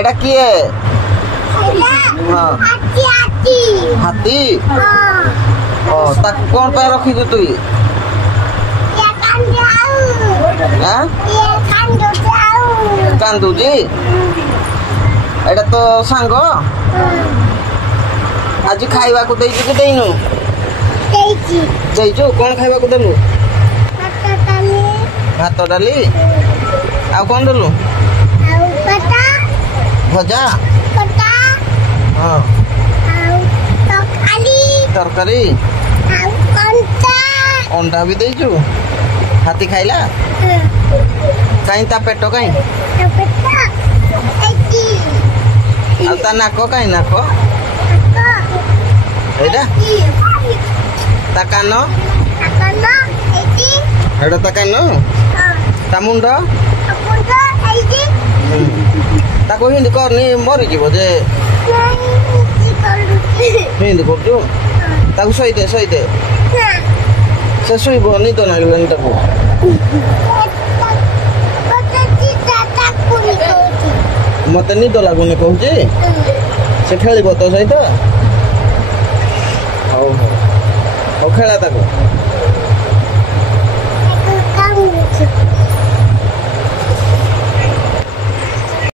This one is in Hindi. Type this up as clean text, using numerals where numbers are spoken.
एटा किए हाथी ताक कौन पे रखी तु तुई कांदुजी एटा तो सांग आज खाइबा को देइछु कि देइनु देइछु कौन खाइबा को देलु भात डाली आ कौन देलु भजा हाँ तरकारी अंडा भी देइछु हाथी खाइला कहीं ता पेट कहीं आ ता नाक कहीं नाक एटा ता कान एटा ता कान ता मुंड ताको हिंदी करनी मरी जीव जे हिंदी करजु ताको सही दे से शुभ निद नागिलानी ताको मत निद लगुनि कहूँ से खेल तो सहित हौ खेला ताको।